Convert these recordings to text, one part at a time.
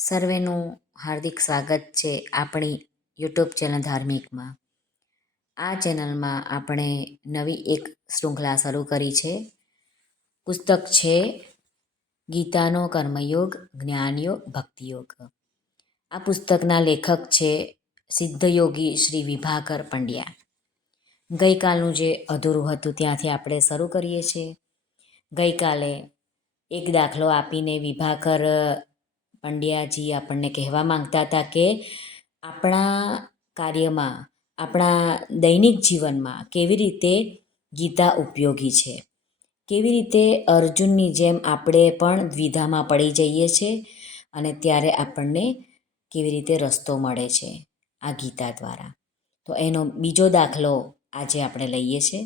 સર્વેનું હાર્દિક સ્વાગત છે આપણી યુટ્યુબ ચેનલ ધાર્મિકમાં. આ ચેનલમાં આપણે નવી એક શૃંખલા શરૂ કરી છે. પુસ્તક છે ગીતાનો કર્મયોગ, જ્ઞાનયોગ, ભક્તિયોગ. આ પુસ્તકના લેખક છે સિદ્ધયોગી શ્રી વિભાકર પંડ્યા. ગઈકાલનું જે અધૂરું હતું ત્યાંથી આપણે શરૂ કરીએ છીએ. ગઈકાલે એક દાખલો આપીને વિભાકર પંડ્યાજી આપણને કહેવા માંગતા હતા કે આપણા કાર્યમાં, આપણા દૈનિક જીવનમાં કેવી રીતે ગીતા ઉપયોગી છે? કેવી રીતે અર્જુનની જેમ આપણે પણ દ્વિધામાં પડી જઈએ છીએ અને ત્યારે આપણને કેવી રીતે રસ્તો મળે છે આ ગીતા દ્વારા? તો એનો બીજો દાખલો આજે આપણે લઈએ છીએ.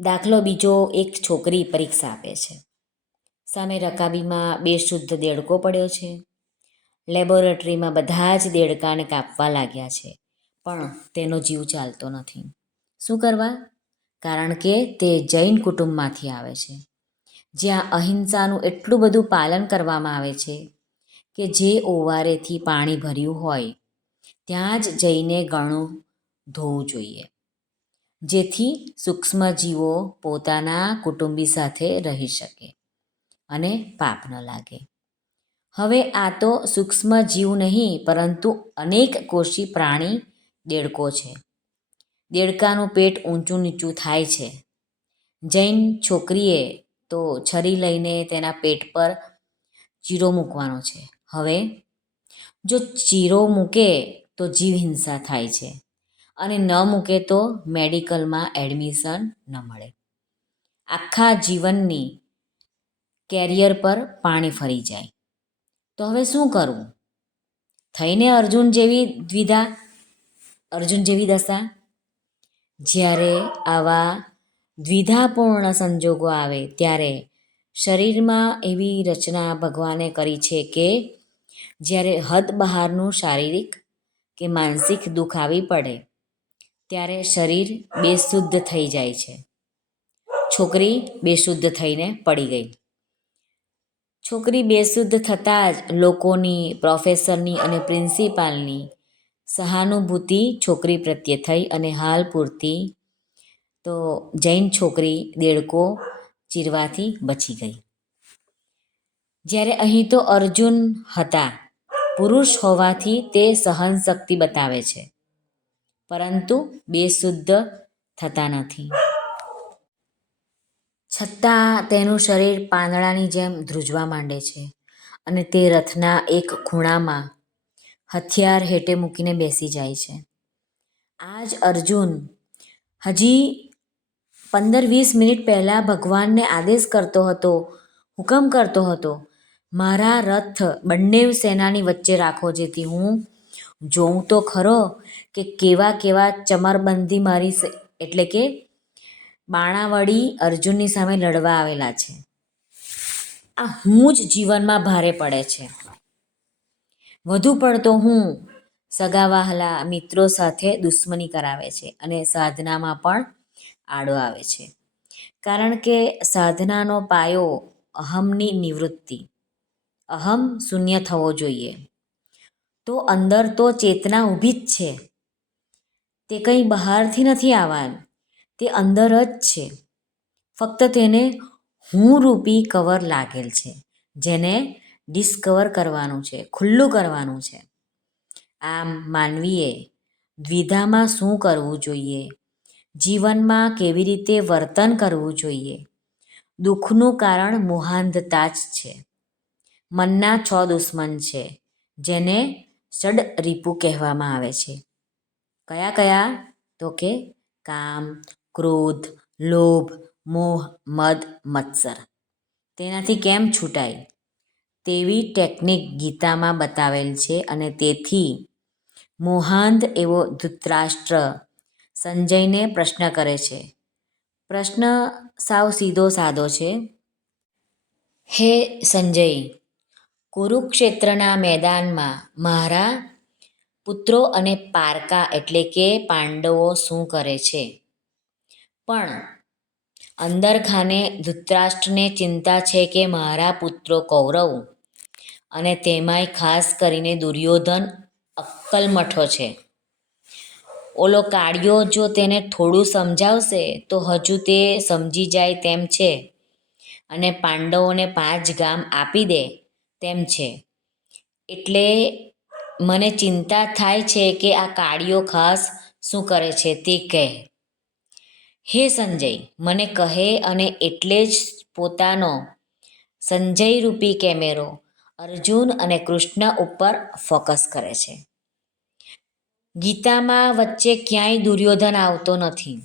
દાખલો બીજો એક છોકરી પરીક્ષા આપે છે. સામે રકાબીમાં બે શુદ્ધ દેડકો પડ્યો છે. લેબોરેટરીમાં બધા જ દેડકાને કાપવા લાગ્યા છે, પણ તેનો જીવ ચાલતો નથી. શું કરવા? કારણ કે તે જૈન કુટુંબમાંથી આવે છે. જ્યાં અહિંસાનું એટલું બધું પાલન કરવામાં આવે છે કે જે ઓવારેથી પાણી ભર્યું હોય, ત્યાં જ જઈને ગણું ધોવું જોઈએ. જેથી સૂક્ષ્મજીવો પોતાના કુટુંબી સાથે રહી શકે. અને પાપ ન લાગે. હવે આ તો સૂક્ષ્મ જીવ નહીં, પરંતુ અનેક કોષી પ્રાણી દેડકો છે. દેડકાનું પેટ ઊંચું નીચું થાય છે. જૈન છોકરીએ તો છરી લઈને તેના પેટ પર ચીરો મૂકવાનો છે. હવે જો ચીરો મૂકે તો જીવ હિંસા થાય છે અને ન મૂકે તો મેડિકલમાં એડમિશન ન મળે. આખા જીવનની કેરિયર પર પાણી ફરી જાય. તો હવે શું કરવું? થઈને અર્જુન જેવી દ્વિધા, અર્જુન જેવી દશા? જ્યારે આવા દ્વિધાપૂર્ણ સંજોગો આવે, ત્યારે શરીરમાં એવી રચના ભગવાને કરી છે કે જ્યારે હદ બહારનું શારીરિક કે માનસિક દુઃખ આવી પડે, ત્યારે શરીર બેશુદ્ધ થઈ જાય છે. છોકરી બેશુદ્ધ થઈને પડી ગઈ. છોકરી બેશુદ્ધ થતાં જ લોકોની, પ્રોફેસરની અને પ્રિન્સિપાલની સહાનુભૂતિ છોકરી પ્રત્યે થઈ અને હાલ પૂરતી તો જૈન છોકરી દેડકો ચીરવાથી બચી ગઈ. જ્યારે અહીં તો અર્જુન હતા, પુરુષ હોવાથી તે સહનશક્તિ બતાવે છે, પરંતુ બેશુદ્ધ થતા નથી. છતાં તેનું શરીર પાંદડાની જેમ ધ્રુજવા માંડે છે અને તે રથના એક ખૂણામાં હથિયાર હેઠે મૂકીને બેસી જાય છે. આ જ અર્જુન હજી પંદર વીસ મિનિટ પહેલાં ભગવાનને આદેશ કરતો હતો, હુકમ કરતો હતો, મારા રથ બંને સેનાની વચ્ચે રાખો, જેથી હું જોઉં તો ખરો કે કેવા કેવા ચમરબંધી મારી એટલે કે બાણાવળી અર્જુનની સામે લડવા આવેલા છે. આ હું જ જીવનમાં ભારે પડે છે. વધુ પડતો હું સગાવાહલા મિત્રો સાથે દુશ્મની કરાવે છે અને સાધનામાં પણ આડો આવે છે. કારણ કે સાધનાનો પાયો અહમની નિવૃત્તિ. અહમ શૂન્ય થવો જોઈએ. તો અંદર તો ચેતના ઊભી જ છે. તે કંઈ બહારથી નથી આવવાનું. તે અંદર જ છે. ફક્ત તેને હું રૂપી કવર લાગેલ છે, જેને ડિસ્કવર કરવાનું છે, ખુલ્લું કરવાનું છે. આમ માનવીએ દ્વિધામાં શું કરવું જોઈએ? જીવનમાં કેવી રીતે વર્તન કરવું જોઈએ? દુઃખનું કારણ મોહાંધતા જ છે. મનના છ દુશ્મન છે, જેને ષડ રીપુ કહેવામાં આવે છે. કયા કયા? તો કે કામ ક્રોધ, લોભ, મોહ, મદ, મત્સર. તેનાથી કેમ છૂટાય? તેવી ટેકનિક ગીતામાં બતાવેલ છે અને તેથી મોહાંધ એવો ધૃતરાષ્ટ્ર સંજયને પ્રશ્ન કરે છે. પ્રશ્ન સાવ સીધો સાદો છે. હે સંજય, કુરુક્ષેત્રના મેદાનમાં મારા પુત્રો અને પારકા એટલે કે પાંડવો શું કરે છે? પણ અંદરખાને ધૃતરાષ્ટ્રને ચિંતા છે કે મારા પુત્રો કૌરવ અને તેમાંય ખાસ કરીને દુર્યોધન અક્કલમઠો છે. ઓલો કાળિયો જો તેને થોડું સમજાવશે તો હજુ તે સમજી જાય તેમ છે અને પાંડવોને પાંચ ગામ આપી દે તેમ છે. એટલે મને ચિંતા થાય છે કે આ કાળિયો ખાસ શું કરે છે તે કહે. હે સંજય, મને કહે અને એટલે જ પોતાનો સંજય રૂપી કેમેરો અર્જુન અને કૃષ્ણ ઉપર ફોકસ કરે છે. ગીતામાં વચ્ચે ક્યાંય દુર્યોધન આવતો નથી.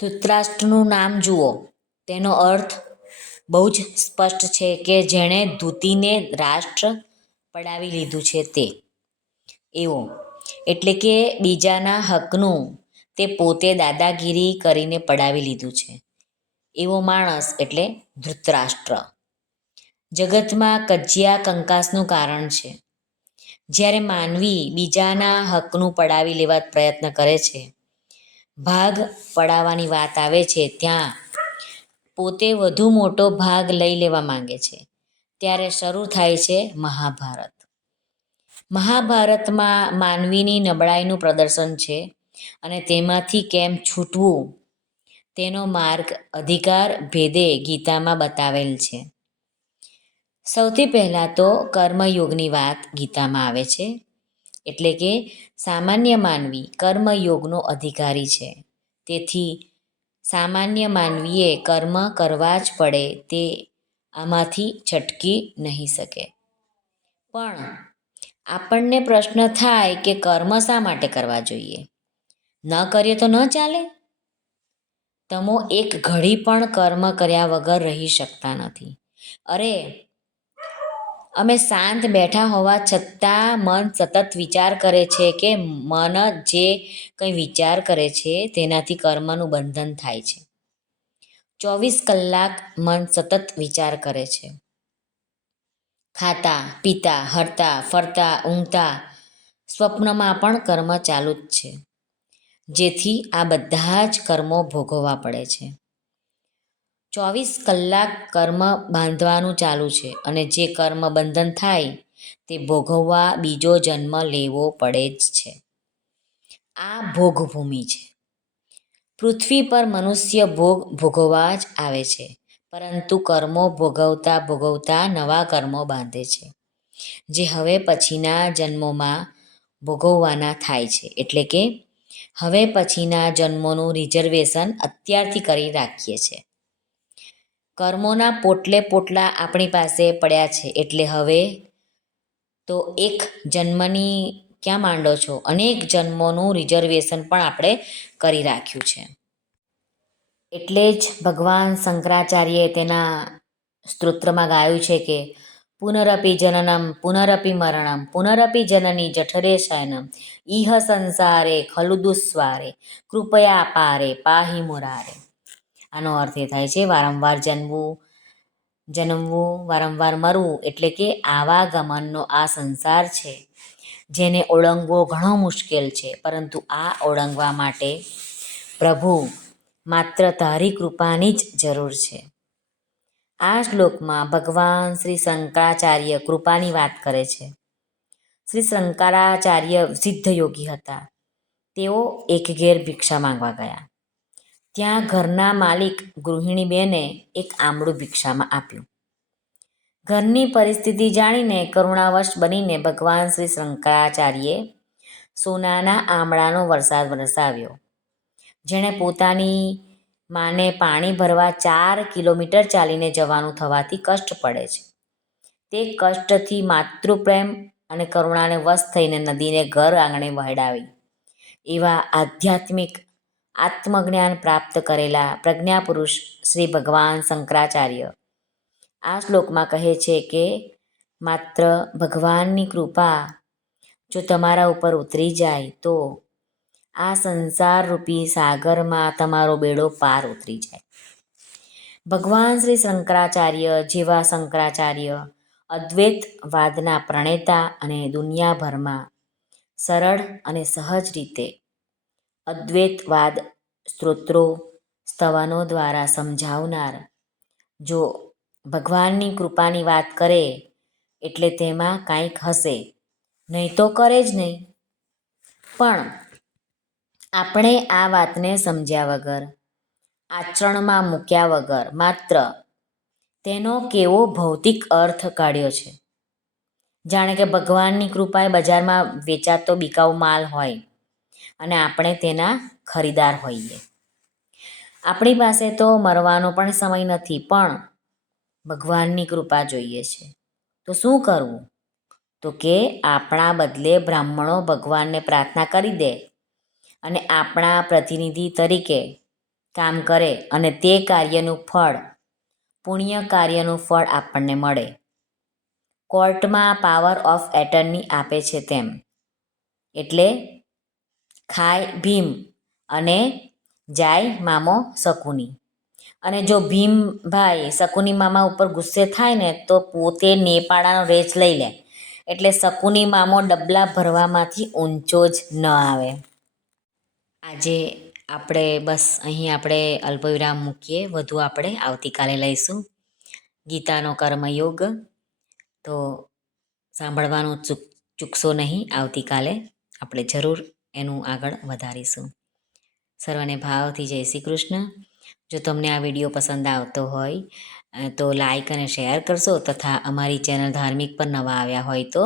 ધૃતરાષ્ટ્રનું નામ જુઓ. તેનો અર્થ બહુ જ સ્પષ્ટ છે કે જેણે ધૂતીને રાષ્ટ્ર પડાવી લીધું છે તે. એવો. એટલે કે બીજાના હકનું તે પોતે દાદાગીરી કરીને પડાવી લીધું છે. એવો માણસ એટલે ધૃતરાષ્ટ્ર. જગતમાં કજિયા કંકાસનું કારણ છે. જ્યારે માનવી બીજાના હકનું પડાવી લેવા પ્રયત્ન કરે છે, ભાગ પડાવવાની વાત આવે છે, ત્યાં પોતે વધુ મોટો ભાગ લઈ લેવા માંગે છે. ત્યારે શરૂ થાય છે મહાભારત. મહાભારતમાં માનવીની નબળાઈનું પ્રદર્શન છે. અને તેમાંથી કેમ છૂટવું? તેનો માર્ગ અધિકાર ભેદે ગીતામાં બતાવેલ છે. સૌથી પહેલાં તો કર્મયોગની વાત ગીતામાં આવે છે. એટલે કે સામાન્ય માનવી કર્મયોગનો અધિકારી છે. તેથી સામાન્ય માનવીએ કર્મ કરવા જ પડે તે આમાંથી છટકી નહીં શકે. પણ આપણને પ્રશ્ન થાય કે કર્મ શા માટે કરવા જોઈએ? ન કરીએ તો ન ચાલે? તમો એક ઘડી પણ કર્મ કર્યા વગર રહી શકતા નથી. અરે, અમે શાંત બેઠા હોવા છતાં મન સતત વિચાર કરે છે કે મન જે કંઈ વિચાર કરે છે તેનાથી કર્મનું બંધન થાય છે. ચોવીસ કલાક મન સતત વિચાર કરે છે. ખાતા, પીતા, હરતા, ફરતા, ઊંઘતા, સ્વપ્નમાં પણ કર્મ ચાલુ જ છે. જેથી આ બધા જ કર્મો ભોગવવા પડે છે. ચોવીસ કલાક કર્મ બાંધવાનું ચાલુ છે અને જે કર્મ બંધન થાય, તે ભોગવવા બીજો જન્મ લેવો પડે જ છે. આ ભોગભૂમિ છે. પૃથ્વી પર મનુષ્ય ભોગ ભોગવવા જ આવે છે, પરંતુ કર્મો ભોગવતા ભોગવતા નવા કર્મો બાંધે છે, જે હવે પછીના જન્મોમાં ભોગવવાના થાય છે, એટલે કે હવે પછીના જન્મોનું રિઝર્વેશન અત્યારથી કરી રાખીએ છીએ કર્મોના પોટલે પોટલા આપણી પાસે પડ્યા છે એટલે હવે તો એક જન્મની ક્યાં માંડો છો? અનેક જન્મોનું રિઝર્વેશન પણ આપણે કરી રાખ્યું છે. એટલે જ ભગવાન શંકરાચાર્યએ તેના સ્તોત્રમાં ગાયું છે કે પુનરપી જનનમ પુનરપી મરણમ પુનરપી જનની જઠરે શયનમ ઇહ સંસારે ખલુ દુસ્વારે કૃપયા પારે પાહી મુરારે આનો અર્થ એ થાય છે, વારંવાર જન્મવું જન્મવું, વારંવાર મરવું એટલે કે આવા ગમનનો આ સંસાર છે, જેને ઓળંગવો ઘણો મુશ્કેલ છે, પરંતુ આ ઓળંગવા માટે પ્રભુ માત્ર તારી કૃપાની જ જરૂર છે. આ શ્લોકમાં ભગવાન શ્રી શંકરાચાર્ય કૃપાની વાત કરે છે. શ્રી શંકરાચાર્ય સિદ્ધ યોગી હતા. તેઓ એક ઘેર ભિક્ષા માંગવા ગયા. ત્યાં ઘરના માલિક ગૃહિણી બેને એક આમળું ભિક્ષામાં આપ્યું. ઘરની પરિસ્થિતિ જાણીને કરુણાવશ બનીને ભગવાન શ્રી શંકરાચાર્યે સોનાના આમળાનો વરસાદ વરસાવ્યો. જેણે પોતાની માને પાણી ભરવા ચાર કિલોમીટર ચાલીને જવાનું થવાથી કષ્ટ પડે છે. તે કષ્ટથી માતૃપ્રેમ અને કરુણાને વશ થઈને નદીને ઘર આંગણે વહેડાવી. એવા આધ્યાત્મિક આત્મજ્ઞાન પ્રાપ્ત કરેલા પ્રજ્ઞાપુરુષ શ્રી ભગવાન શંકરાચાર્ય. આ શ્લોકમાં કહે છે કે, માત્ર ભગવાનની કૃપા જો તમારા ઉપર ઉતરી જાય તો આ સંસાર રૂપી સાગરમાં તમારો બેડો પાર ઉતરી જાય. ભગવાન શ્રી શંકરાચાર્ય જેવા શંકરાચાર્ય અદ્વૈતવાદના પ્રણેતા અને દુનિયાભરમાં સરળ અને સહજ રીતે અદ્વૈતવાદ સ્ત્રોત્રો સ્તવનો દ્વારા સમજાવનાર, જો ભગવાનની કૃપાની વાત કરે એટલે તેમાં કાંઈક હશે, નહીં તો કરે જ નહીં. પણ આપણે આ વાતને સમજ્યા વગર, આચરણમાં મૂક્યા વગર માત્ર તેનો કેવો ભૌતિક અર્થ કાઢ્યો છે. જાણે કે ભગવાનની કૃપાએ બજારમાં વેચાતો બિકાઉ માલ હોય અને આપણે તેના ખરીદાર હોઈએ. આપણી પાસે તો મરવાનો પણ સમય નથી, પણ ભગવાનની કૃપા જોઈએ છે. તો શું કરવું? તો કે આપણા બદલે બ્રાહ્મણો ભગવાનને પ્રાર્થના કરી દે અને આપણા પ્રતિનિધિ તરીકે કામ કરે અને તે કાર્યનું ફળ, પુણ્ય કાર્યનું ફળ આપણને મળે. કોર્ટમાં પાવર ઓફ એટર્ની આપે છે તેમ. એટલે ખાય ભીમ અને જાય મામો શકુની. અને જો ભીમભાઈ શકુની મામા ઉપર ગુસ્સે થાય ને, તો પોતે નેપાળાનો રેચ લઈ લે. એટલે શકુની મામો ડબલા ભરવામાંથી ઊંચો જ ન આવે. આજે આપણે બસ અહીં આપણે અલ્પવિરામ મૂકીએ. વધુ આપણે આવતીકાલે લઈશું ગીતાનો કર્મયોગ. તો સાંભળવાનું ચૂક, ચૂકશો નહીં, આવતીકાલે આપણે જરૂર એનું આગળ વધારીશું. સર્વને ભાવથી જય શ્રી કૃષ્ણ. જો તમને આ વીડિયો પસંદ આવતો હોય તો લાઈક અને શેર કરશો તથા અમારી ચેનલ ધાર્મિક પર નવા આવ્યા હોય તો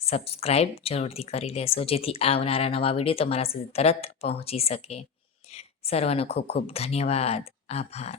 સબસ્ક્રાઈબ જરૂરથી કરી લેશો, જેથી આવનારા નવા વીડિયો તમારા સુધી તરત પહોંચી શકે. સર્વનો ખૂબ ખૂબ ધન્યવાદ. આભાર.